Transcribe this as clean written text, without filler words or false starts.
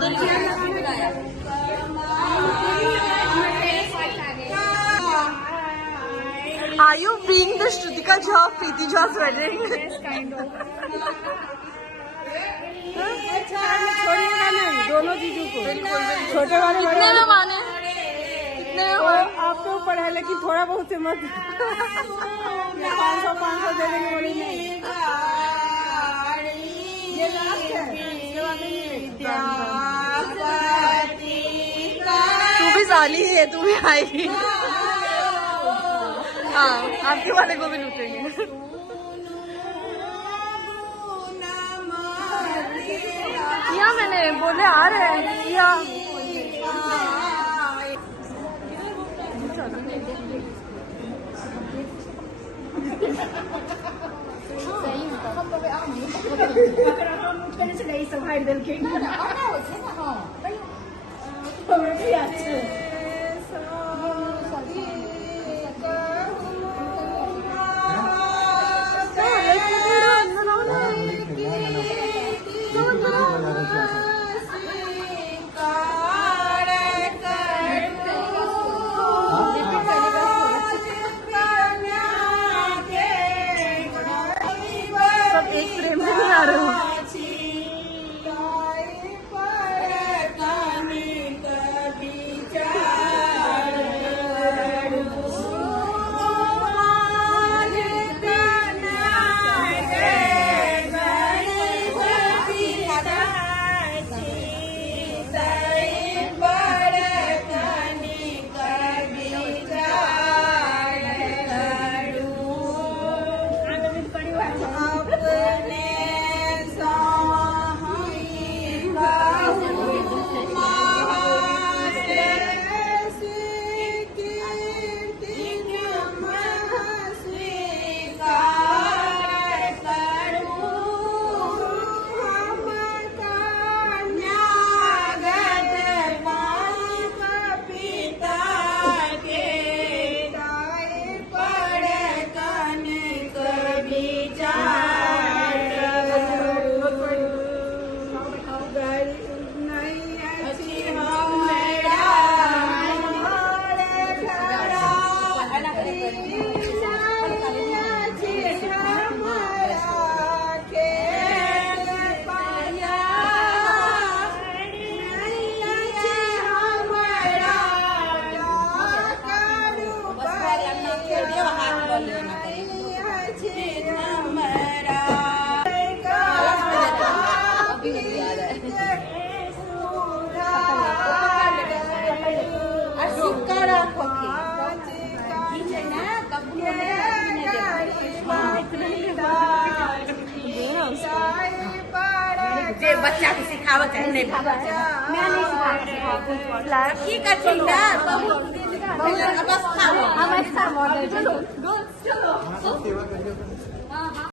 उधर Are you being the Shrutika Jha of Preeti Jha's wedding? Yes, kind of. छोड़िएगा नहीं दोनों चीजों को, छोटे वाले कितने में माने? कितने में माने? आपके ऊपर है, लेकिन थोड़ा बहुत से मत 500 दे देंगे बोले नहीं। ये लास्ट है, इसके बाद नहीं मिलेगा। तू भी साली है, तू भी आएगी। हाँ, आपके वाले को भी लूटेंगे। किया मैंने, बोले आ रहे हैं, किया। एक फ्रेम में नहीं आ रहे हो। बच्चा को सिखावत है, नहीं मैं नहीं सिखा ठीक है, ठीक है बस खाओ। हम ऐसा मॉडल